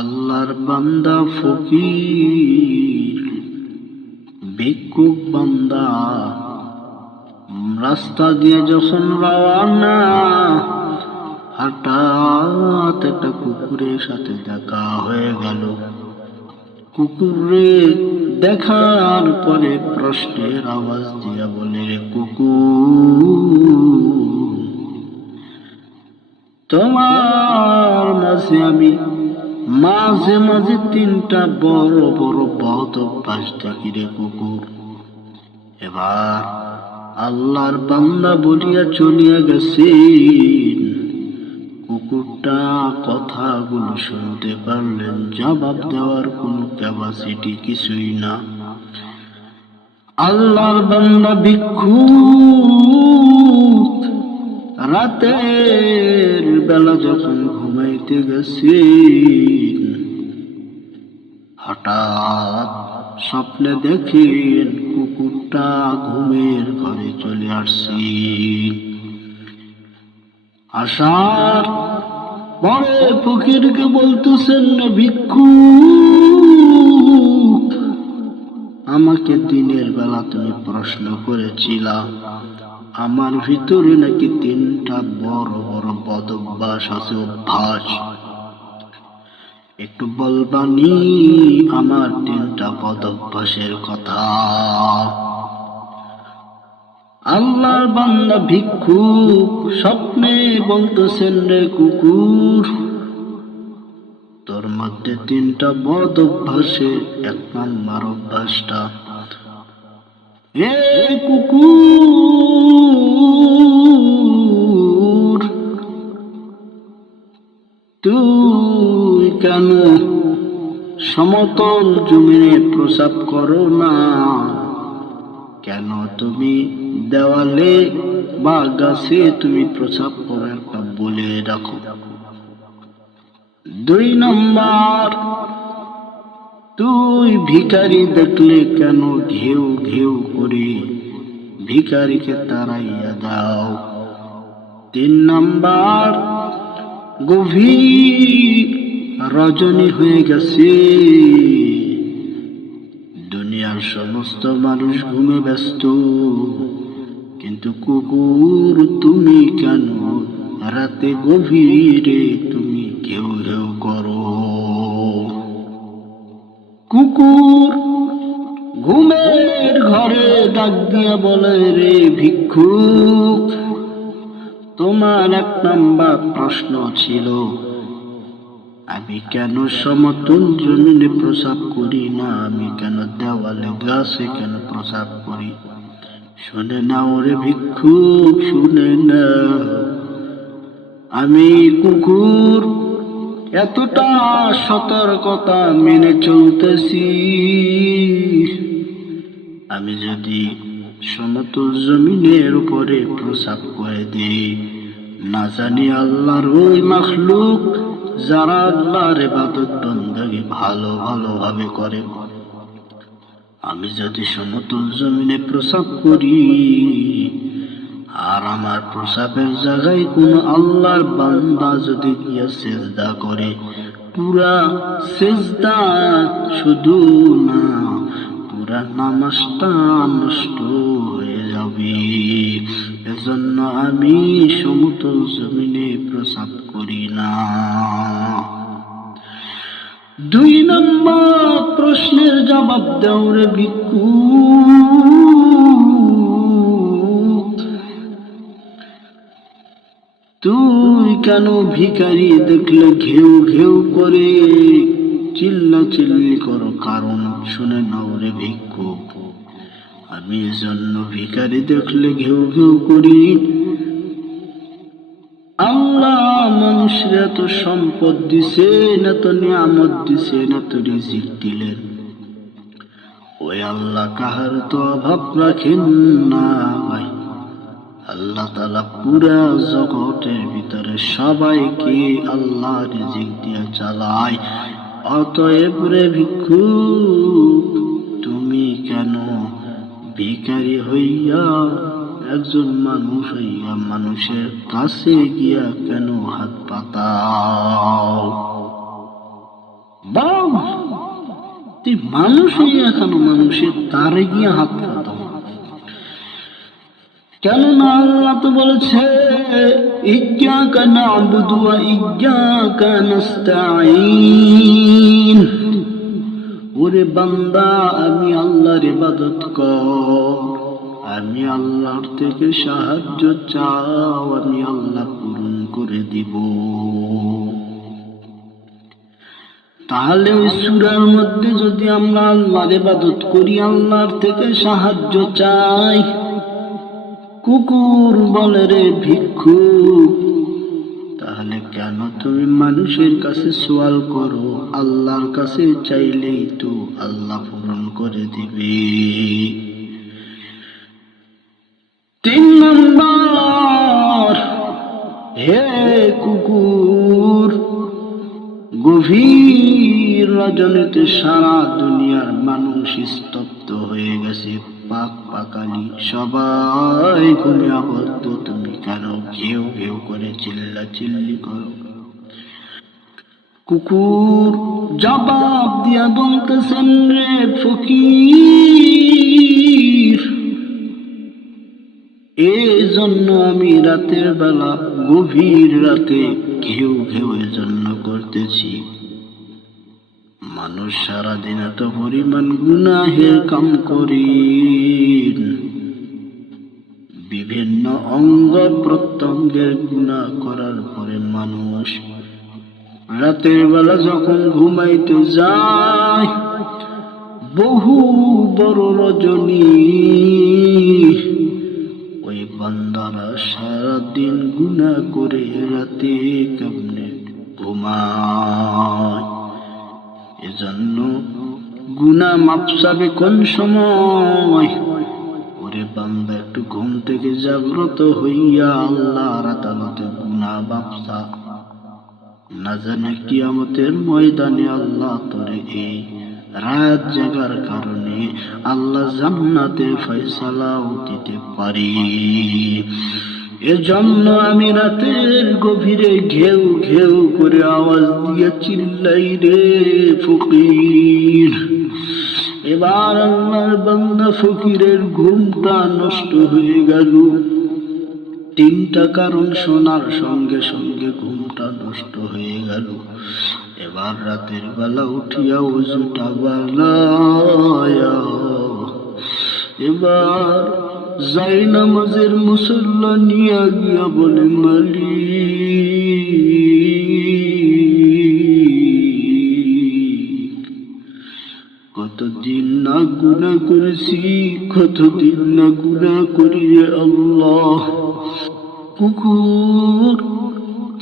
আল্লাহর বান্দা ফকির ভিক্ষুক বান্দা রাস্তা দিয়ে যখন রওয়ানা, হঠাৎ একটা কুকুরের সাথে দেখা হয়ে গেল। কুকুরে দেখার পরে প্রশ্নের আওয়াজ দিয়া বলে, কুকুর, তোমার মাঝে আমি মাঝে মাঝে তিনটা বড় বড় বদ অভ্যাস দেখি রে কুকুর। এবার আল্লাহর বান্দা বলিয়া চলিয়া গেছে। কুকুরটা কথাগুলো শুনতে পারলেন, জবাব দেওয়ার কোনো ক্যাপাসিটি কিছুই না। আল্লাহর বান্দা ভিক্ষুক রাতের বেলা যখন ঘুমাইতে গেছে, হঠাৎ স্বপ্নে দেখেন কুকুরটা ঘুমের ঘরে চলে আসছে। আসার পরে ফকিরকে বলতেছেন, ভিক্ষুক, আমাকে দিনের বেলা তুমি প্রশ্ন করেছিলা, আমার ভিতরে নাকি তিনটা বড় বড় বদ অভ্যাস আছে, অভ্যাস একটু বলবানি আমার তিনটা বদ অভ্যাসের কথা? আল্লাহর বান্দা ভিক্ষুক স্বপ্নে বলতেছেন, রে কুকুর, তোর মধ্যে তিনটা বদ অভ্যাসে এক নম্বর অভ্যাসটা, এ কুকুর, তুই কেন সমতল জমিনে প্রস্রাব করো না? কেন তুমি দেওয়ালে বা গাছে তুমি প্রস্রাব করো? একটা বলে রাখো। দুই নম্বর, তুই ভিখারি দেখলে কেন ঘেউ ঘেউ করে ভিখারিকে তাড়াইয়া দাও? তিন নম্বর, গভীর রজনী হয়ে গেছে, দুনিয়ার সমস্ত মানুষ ঘুমে ব্যস্ত, কিন্তু কুকুর তুমি কেন রাতে গভীরে তুমি ঘেউ ঘেউ করো? কুকুর ঘুমের ঘরে ডাক দিয়া বলে, রে ভিক্ষুক, তোমার এক নাম্বার প্রশ্ন ছিল, আমি কেন সমতল জমিনে প্রস্রাব করি না, আমি কেন দেওয়ালে গাছে কেন প্রস্রাব করি? শুনে নাও রে ভিক্ষুক, শুনে না, আমি কুকুর এতটা সতর্কতা মেনে চলতেছি, আমি যদি সমতল জমিনের উপরে প্রস্রাব করে দিই, না জানি আল্লাহর ওই মাখলুক যারা আল্লাহর ইবাদত বন্দেগী ভালোভাবে করে, আমি যদি সমতল জমিনে প্রস্রাব করি আর আমার প্রস্রাবের জায়গায় কোন আল্লাহর বান্দা যদি গিয়া সেজদা করে, পুরা সেজদা শুধু না, পুরা নামাজটা নষ্ট হয়ে যাবে। এজন্য আমি সমতল জমিনে প্রস্রাব করি না। দুই নম্বর প্রশ্নের জবাব দাও রে ভিক্ষুক, তুই কেন ভিখারি দেখলে ঘেউ ঘেউ করে চিল্লা চিল্লি করো? কারণ শুনে নাও রে ভিক্ষুক, আমি এজন্য ভিখারি দেখলে ঘেউ ঘেউ করি, আল্লাহ মানুষের এত সম্পদ দিছেন, এত নিয়ামত দিছেন, এত রিজিক দিলেন, ওই আল্লাহ কাহার তো অভাব রাখেন না। আল্লাহ তাআলা পুরা জগতের ভিতরে সবাইকে আল্লাহ রিজিক দিয়ে চালায়। অতএব রে ভিক্ষুক, তুমি কেন ভিখারি হইয়া, একজন মানুষ হইয়া মানুষের কাছে গিয়া কেন হাত পাতাও? বল তুই মানুষই এখনো মানুষের তারে গিয়ে হাত পাতাম, কেননা আল্লাহ তো বলেছে ইয়্যাকা না'বুদু ওয়া ইয়্যাকা নাস্তাঈন। ওরে বান্দা, আমি আল্লাহর ইবাদত কর, আমি আল্লাহর থেকে সাহায্য চাও, আমি আল্লাহ পূরণ করে দিব। তাহলে ওই সূরার মধ্যে যদি আমরা আল্লাহর ইবাদত করি, আল্লাহর থেকে সাহায্য চাই, কুকুর বলে রে ভিক্ষুক, তাহলে কেন তুমি মানুষের কাছে সওয়াল করো? আল্লাহর কাছে চাইলেই তো আল্লাহ পূরণ করে দিবে। 3 নম্বর, হে কুকুর, গভীর রজনীতে সারা দুনিয়ার মানুষ স্তব্ধ হয়ে গেছে, পাক পাকালি সবাই ঘুমে আবদ্ধ, তুমি কেন ঘেউ ঘেউ করে চিল্লা চিল্লি করো? কুকুর জবাব দিয়া বলতেছেন, রে ফকির, এই জন্য আমি রাতের বেলা গভীর রাতে ঘেউ ঘেউ জন্য করতেছি। মানুষ সারাদিন এত পরিমাণ গুনাহের কাম করি, বিভিন্ন অঙ্গ প্রত্যঙ্গের গুনাহ করার পরে মানুষ রাতের বেলা যখন ঘুমাইতে যায়, বহু বড় রজনী, ওই বান্দারা সারাদিন গুনাহ করে রাতে কেমনে ঘুমায়? এজন্য গুনাহ মাপ চাবে কোন সময়? ওরে বান্দা, একটু ঘুম থেকে জাগ্রত হইয়া আল্লাহর আদালতে গুনাহ মাপ চা, না জানে কিয়ামতের ময়দানে আল্লাহ তোরে এই রাত জাগার কারণে আল্লাহ জান্নাতে ফয়সালাও দিতে পারি। এজন্য আমি রাতের গভীরে ঘেউ ঘেউ করে আওয়াজ দিয়ে চিল্লাই, রে ফকির। এবার আল্লাহর বান্দা ফকিরের ঘুমটা নষ্ট হয়ে গেল। 3টা কারণ শোনার সঙ্গে সঙ্গে ঘুমটা নষ্ট হয়ে গেল। এবার রাতের বেলা উঠিয়া ওযুটা বানায়া এবার জায়নামাজের মুসল্লা নিয়ে গিয়া বলে, মালিক, কতদিন না গুনাহ করেছি, কতদিন না গুনাহ করি রে আল্লাহ। কুকুর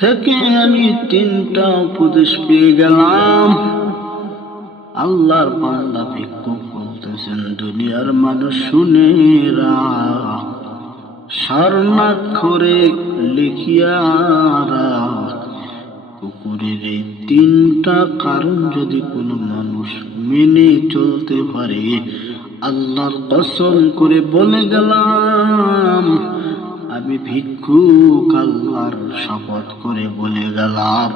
থেকে আমি 3টা উপদেশ পেয়ে গেলাম। আল্লাহর বান্দা ভিক্ষুক বলতেছেন, দুনিয়ার মানুষ শুনে রাখ, স্বর্ণাক্ষরে লিখিয়া রাখ, কুকুরের এই 3টা কারণ যদি কোনো মানুষ মেনে চলতে পারে, আল্লাহর কসম করে বলে গেলাম, আমি ভিক্ষুক আল্লাহর শপথ করে বলে গেলাম,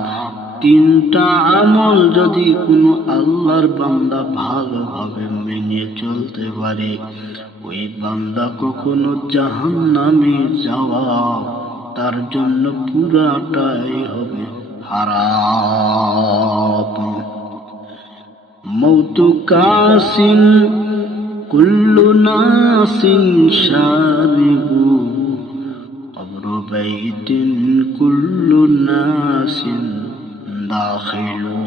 3টা আমল যদি কোনো আল্লাহর বান্দা ভালোভাবে মেনে চলতে পারে, ওই বান্দা কখনো জাহান্নামে যাওয়া তার জন্য পুরাটাই হবে হারাম। মৌতু কাসিন কুল্লু নাসিন শারিবু, কবরু বাইতিন কুল্লু নাসিন দাখিলু।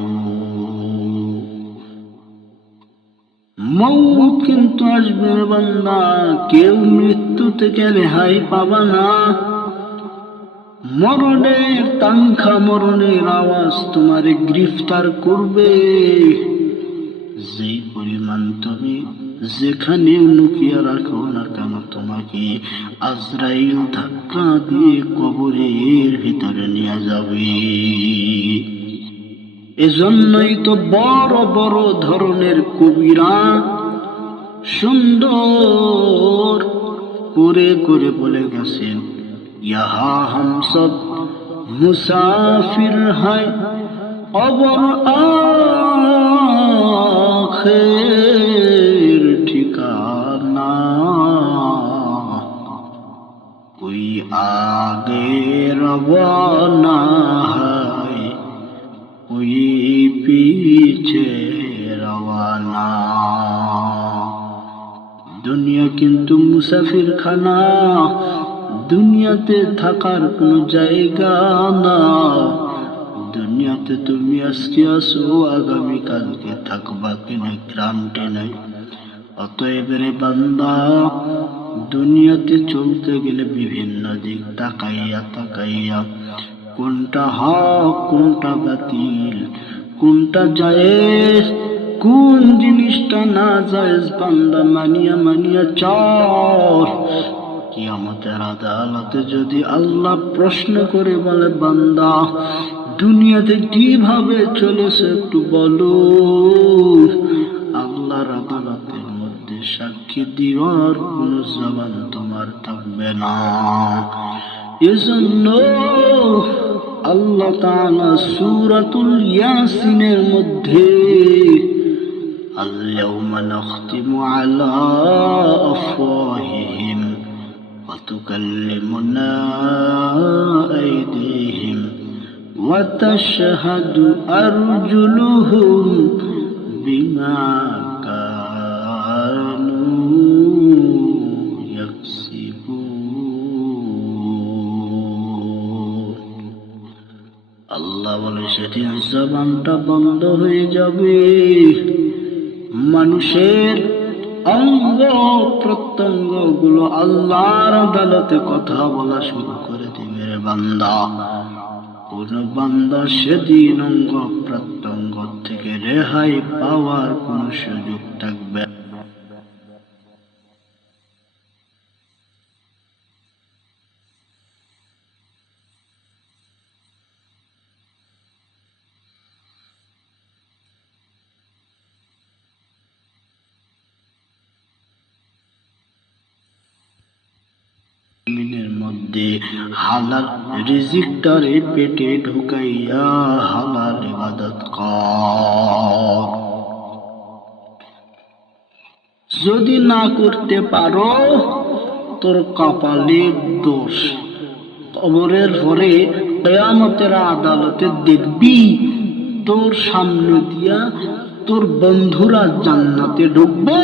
মৌত কিন্তু আসবে বান্দা, কেউ মৃত্যু থেকে রেহাই পাবা না। মরণের তাঙ্খা, মরণের আওয়াজ তোমারে গ্রেফতার করবে। যেই পরিমাণ তুমি যেখানে লুকিয়ে রাখো না কেন, তোমাকে আজরাইল ধাক্কা দিয়ে কবরের ভিতরে নিয়ে যাবে। এজন্যই তো বড় বড় ধরনের কবিরা সুন্দর করে করে বলে কবর আখের ঠিকানা, ওই আগে রওনা হয়, ওই পিছে রওনা। দুনিয়া কিন্তু মুসাফির খানা, দুনিয়াতে থাকার কোনো জায়গা না। দুনিয়াতে তুমি আজকে আসো, আগামী কালকে থাকবা কিনা গ্যারান্টি নাই। অতএব রে বান্দা, দুনিয়াতে চলতে গেলে বিভিন্ন দিক তাকাইয়া তাকাইয়া কোনটা হক কোনটা বাতিল, কোনটা জায়েজ কোন জিনিসটা না জায়েজ, বান্দা মানিয়া মানিয়া চল। কিয়ামতের আদালতে যদি আল্লাহ প্রশ্ন করে বলে, বান্দা দুনিয়াতে কিভাবে চলেছে একটু বলো, আল্লাহর আদালতের মধ্যে সাক্ষী দেওয়ার কোন জবান তোমার থাকবে না। এজন্য আল্লাহ তাআলা সূরাতুল ইয়াসিনের মধ্যে আল-ইয়াওমা নাখতিমু আলা আফওয়াহিহিম ওয়া তুকাল্লিমুনা আইদিহিম ওয়া তাশহাদু আরজুলুহুম বিমা কানু ইয়াকসিবুন। আল্লাহ বলে সেদিন জবানটা বন্ধ হয়ে যাবে, মানুষের অঙ্গ প্রত্যঙ্গ গুলো আল্লাহর আদালতে কথা বলা শুরু করে দিবে। রে বান্দা, কোন বান্দা সেদিন অঙ্গ প্রত্যঙ্গ থেকে রেহাই পাওয়ার কোন সুযোগ থাকবে না। জমিনের মধ্যে হালাল রিজিকটারে পেটে ঢুকাইয়া হালাল ইবাদত কর। যদি না করতে পারো, তোর কপালে দোষ। কবরের পরে কিয়ামতের আদালতে দেখবি তোর সামনে দিয়া তোর বন্ধুরা জান্নাতে ঢুকবে,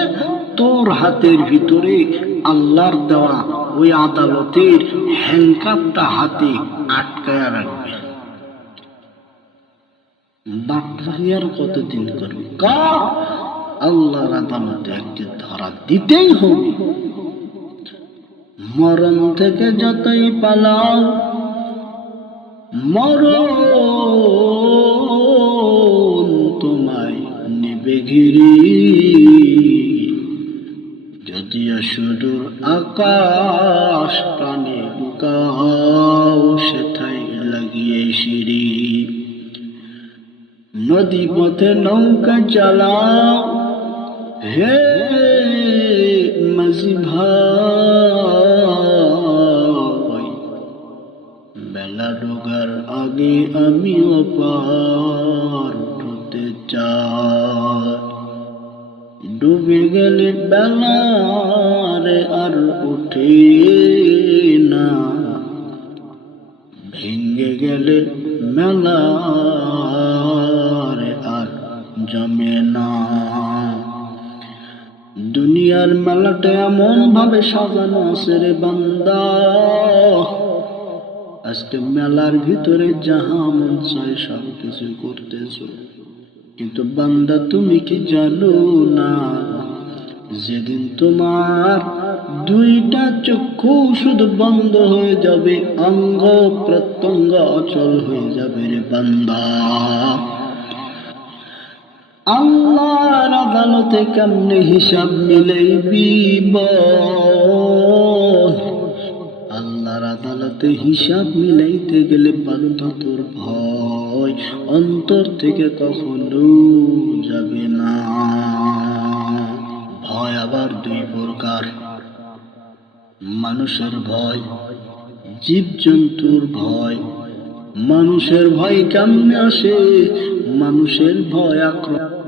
তোর হাতের ভিতরে আল্লাহর দেওয়া ওই আদালতের হ্যান্ডকাপটা হাতে আটকায়া রাখবে। বাটপারি আর কতদিন করবে? আল্লাহর আদালতে একটি ধরা দিতেই হবে। মরণ থেকে যতই পালাও, মরণ তোমায় নেবে ঘিরি। যদিও সুদূর আকাশ প্রাণে বুকাও, সেথায় লাগিয়ে সিঁড়ি। নদী পথে নৌকা চালাও, হে মাঝি ভাই, বেলা ডোগার আগে আমিও পার হতে চাই। ডুবে গেলে বেলারে আর উঠে না, ভেঙে গেলে মেলারে আর জমে না। দুনিয়ার মেলাটা এমন ভাবে সাজানো আছে রে বান্দা, আজকে মেলার ভিতরে যাহা মন চায় সব কিছু করতেছো, কিন্তু বান্দা তুমি কি জানো না, যেদিন তোমার দুইটা চক্ষু শুধু বন্ধ হয়ে যাবে, অঙ্গ প্রত্যঙ্গ অচল হয়ে যাবে রে বান্দা, আল্লাহর আদালতে কেমনে হিসাব মিলাইবি বল? আল্লাহর আদালতে হিসাব মিলাইতে গেলে বান্দা তোর ভয় অন্তর থেকে কখনো যাবে না। ভয় আবার দুই প্রকার, মানুষের ভয়, জীবজন্তুর ভয়, মানুষের ভয় কেমনে আসে, মানুষের ভয় আক্রমণ।